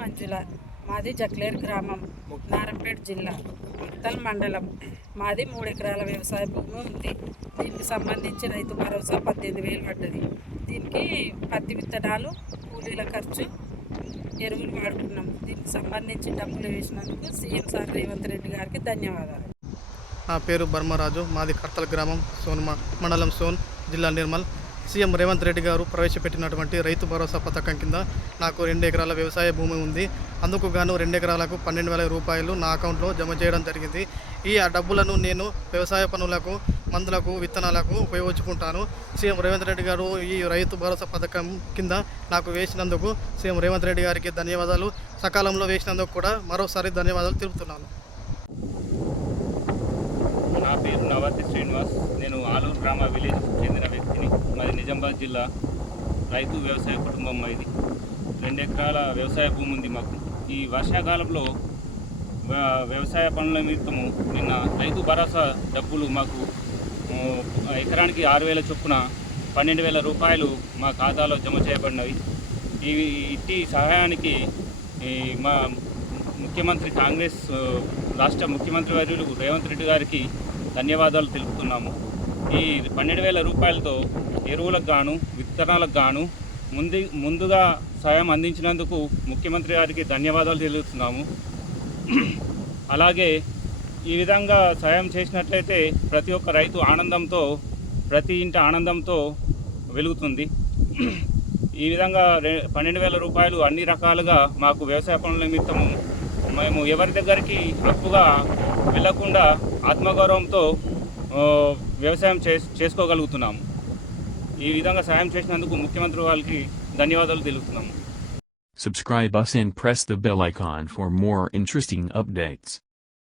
మంజుల. మాది జక్లేరు గ్రామం, నారంపేట జిల్లా, ముక్తల్ మండలం. మాది 3 ఎకరాల వ్యవసాయ భూమి ఉంది. దీనికి సంబంధించి రైతు భరోసా 18,000 పడ్డది. దీనికి పత్తి విత్తనాలు, కూలీల ఖర్చు, ఎరువులు వాడుకున్నాం. దీనికి సంబంధించి డబ్బులు వేసినందుకు సీఎం సార్ రేవంత్ రెడ్డి గారికి ధన్యవాదాలు. నా పేరు బర్మరాజు. మాది కర్తల్ గ్రామం, సోన్ మండలం, సోన్ జిల్లా, నిర్మల్. సీఎం రేవంత్ రెడ్డి గారు ప్రవేశపెట్టినటువంటి రైతు భరోసా పథకం కింద నాకు 2 ఎకరాల వ్యవసాయ భూమి ఉంది. అందుకు గాను 2 ఎకరాలకు 12,000 రూపాయలు నా అకౌంట్లో జమ చేయడం జరిగింది. ఆ డబ్బులను నేను వ్యవసాయ పనులకు, మందులకు, విత్తనాలకు ఉపయోగించుకుంటాను. సీఎం రేవంత్ రెడ్డి గారు ఈ రైతు భరోసా పథకం కింద నాకు వేసినందుకు సీఎం రేవంత్ రెడ్డి గారికి ధన్యవాదాలు. సకాలంలో వేసినందుకు కూడా మరోసారి ధన్యవాదాలు తెలుపుతున్నాను. నా పేరు నవర్తి శ్రీనివాస్. నేను ఆలూరు గ్రామ విలేజ్ చెందిన వ్యక్తిని. మాది నిజామాబాద్ జిల్లా. రైతు వ్యవసాయ కుటుంబం ఇది. 2 ఎకరాల వ్యవసాయ భూమి ఉంది మాకు. ఈ వర్షాకాలంలో వ్యవసాయ పనుల నిమిత్తము నిన్న రైతు భరోసా డబ్బులు మాకు ఎకరానికి 6,000 చొప్పున 12,000 రూపాయలు మా ఖాతాలో జమ చేయబడినవి. ఇట్టి సహాయానికి మా ముఖ్యమంత్రి, కాంగ్రెస్ రాష్ట్ర ముఖ్యమంత్రి వర్యులు రేవంత్ రెడ్డి గారికి ధన్యవాదాలు తెలుపుతున్నాము. ఈ 12,000 రూపాయలతో ఎరువులకు గాను, విత్తనాలకు గాను ముందుగా సాయం అందించినందుకు ముఖ్యమంత్రి గారికి ధన్యవాదాలు తెలుపుతున్నాము. అలాగే ఈ విధంగా సాయం చేసినట్లయితే ప్రతి ఒక్క రైతు ఆనందంతో, ప్రతి ఇంటి ఆనందంతో వెలుగుతుంది. ఈ విధంగా 12,000 రూపాయలు అన్ని రకాలుగా మాకు వ్యవసాయ పనుల నిమిత్తము మేము ఎవరి దగ్గరికి అప్పుగా వెళ్లకుండా ఆత్మగౌరవంతో వ్యవసాయం చేసుకోగలుగుతున్నాము. ఈ విధంగా సాయం చేసినందుకు ముఖ్యమంత్రి వాళ్ళకి ధన్యవాదాలు తెలుపుతున్నాము. Subscribe us and press the bell icon for more interesting updates.